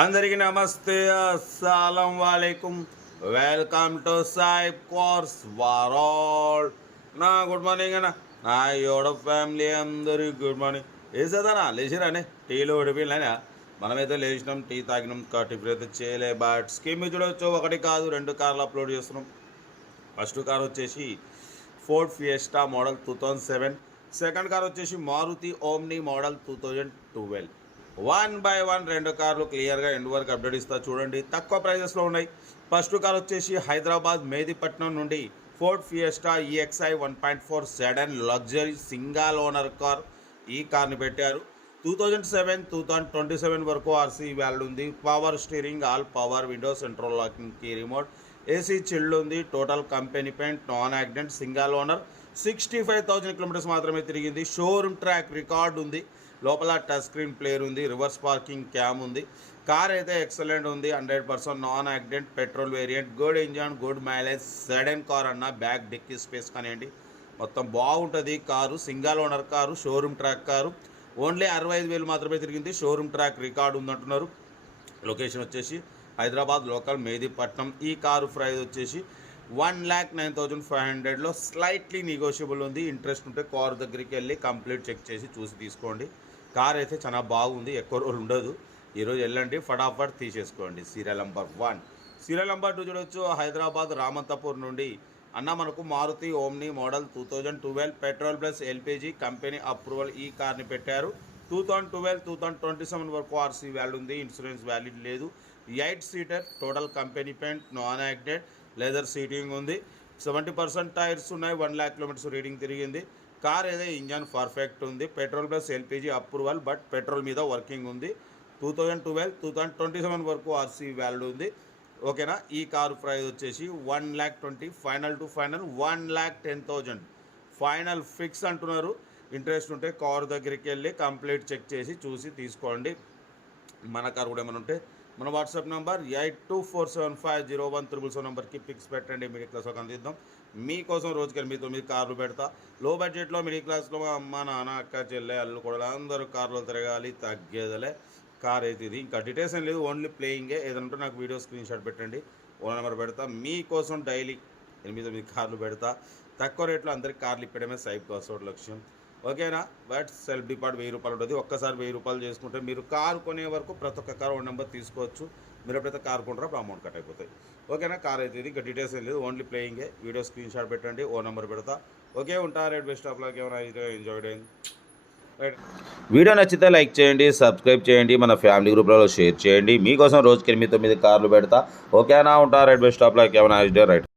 అందరికీ నమస్తే, అస్సలం వాలేకుమ్. వెల్కమ్ టు సాయిబ్ కోర్స్ వరల్డ్. నా గుడ్ మార్నింగ్ అన్న, నా యోడ ఫ్యామిలీ అందరికి గుడ్ మార్నింగ్. వేసేదనా లేచిరానే, టీలో ఓడిపోయినా. మనమైతే లేచినాం, టీ తాగినాం, టిఫిన్ అయితే చేయలే. బట్ స్కీమ్ చూడవచ్చు, ఒకటి కాదు రెండు కార్లు అప్లోడ్ చేస్తున్నాం. ఫస్ట్ కార్ వచ్చేసి Ford fiesta model 2007. Second car వచ్చేసి మారుతి ఓమ్ని మోడల్ 2012. 1 by 1 రెండు కార్లు క్లియర్గా ఎండ్ వరకు అప్డేట్ ఇస్తా చూడండి. తక్కువ ప్రైజెస్లో ఉన్నాయి. ఫస్ట్ కార్ వచ్చేసి హైదరాబాద్ మెహదీపట్నం నుండి Ford Fiesta EXI 1.4 sedan luxury single owner car. ఈ కార్ని పెట్టారు. 2007 2027 వరకు ఆర్సీ వాల్యూ ఉంది. Power steering, all power, window, central locking key remote, AC chilled ఉంది. Total company paint, non accident, single owner. 65,000 kilometres మాత్రమే తిరిగింది. షోరూమ్ ట్రాక్ రికార్డ్ ఉంది. లోపల టచ్ స్క్రీన్ ప్లేయర్ ఉంది. రివర్స్ పార్కింగ్ క్యామ్ ఉంది. కార్ అయితే excellent ఉంది. 100% non accident, petrol variant, good engine, good mileage. Sedan car అన్న, బ్యాక్ డిక్కీ స్పేస్ కానివ్వండి మొత్తం బాగుంటుంది. Car single owner car, showroom track car. Only 65,000 మాత్రమే తిరిగింది. షోరూమ్ ట్రాక్ రికార్డు ఉందంటున్నారు. లొకేషన్ వచ్చేసి హైదరాబాద్ లోకల్ మెహదీపట్నం. ఈ కారు ప్రైస్ వచ్చేసి 1,09,500లో స్లైట్లీ నెగోషియబుల్ ఉంది. ఇంట్రెస్ట్ ఉంటే కార్ దగ్గరికి వెళ్ళి కంప్లీట్ చెక్ చేసి చూసి తీసుకోండి. కార్ అయితే చాలా బాగుంది, ఎక్కువ రోజులు ఉండదు. ఈరోజు వెళ్ళండి, ఫటాఫట్ తీసేసుకోండి. Serial number 1. సీరియల్ నెంబర్ 2 చూడవచ్చు. హైదరాబాద్ రామంతపూర్ నుండి అన్న మనకు Maruti Omni model 2012 petrol plus LPG company approval. ఈ కార్ని పెట్టారు. 2012 2027 వరకు ఆర్సీ వాల్యూ ఉంది. ఇన్సూరెన్స్ వ్యాలిడ్ లేదు. 8 seater, total company paint, non accident, leather seating ఉంది. 70% టైర్స్ ఉన్నాయి. 1 lakh కిలోమీటర్స్ రీడింగ్ తిరిగింది. కార్ ఏదో ఇంజన్ పర్ఫెక్ట్ ఉంది. Petrol plus LPG approval, but petrol మీద వర్కింగ్ ఉంది. 2012 2027 వరకు ఆర్సీ వాల్యూ ఉంది. ఓకేనా. ఈ కారు ప్రైస్ వచ్చేసి 1,20,000. Final to final 1,10,000 final fix అంటున్నారు. ఇంట్రెస్ట్ ఉంటే కారు దగ్గరికి వెళ్ళి కంప్లీట్ చెక్ చేసి చూసి తీసుకోండి. మన కారు కూడా ఏమైనా ఉంటే మన వాట్సాప్ నెంబర్ 8247501377 నెంబర్కి పిక్స్ పెట్టండి. మిడిల్ క్లాస్ ఒక అందిద్దాం. మీకోసం రోజుకి 8-9 కార్లు పెడతా. లో బడ్జెట్లో మిడిల్ క్లాస్లో అమ్మ, నాన్న, అక్క, చెల్లె, అల్లు కూడా అందరూ కార్లు తిరగాలి, తగ్గేదలే కార్ అయితే ఇది. ఇంకా డీటెయిల్స్ ఏం లేదు, ఓన్లీ ప్లేయింగే. ఏదంటే నాకు వీడియో స్క్రీన్ షాట్ పెట్టండి, ఓన్ నెంబర్ పెడతా. మీకోసం డైలీ 8-9 కార్లు పెడతా. తక్కువ రేట్లో అందరికి కార్లు ఇప్పడమే సైబ్ కాస్ట్ లక్ష్యం. ఓకేనా. బట్ సెల్ఫ్ డిపార్ట్ 1000 రూపాయలు ఉంటుంది. ఒక్కసారి 1000 రూపాయలు చేసుకుంటే మీరు కారు కొనే వరకు ప్రతి ఒక్క కారు ఓన్ నెంబర్ తీసుకోవచ్చు. మీరు ఎప్పుడైతే కారు కొంటారో అప్పుడు అమౌంట్ కట్ అయిపోతాయి. ఓకేనా. కార్ అయితే ఇది. ఇంకా డీటెయిల్స్ ఏం లేదు, ఓన్లీ ప్లేయింగే. వీడియో స్క్రీన్ షాట్ పెట్టండి, ఓ నెంబర్ పెడతా. ఓకే, ఉంటా. Right, best of luck. ఏమైనా ఎంజాయ్ చేయండి. రైట్. వీడియో నచ్చితే లైక్ చేయండి, సబ్స్క్రైబ్ చేయండి, మన ఫ్యామిలీ గ్రూప్లలో షేర్ చేయండి. మీకోసం రోజుకి 8-9 కార్లు పెడతా. ఓకేనా. ఉంటా. Right, best of luck. ఏమైనా రైట్.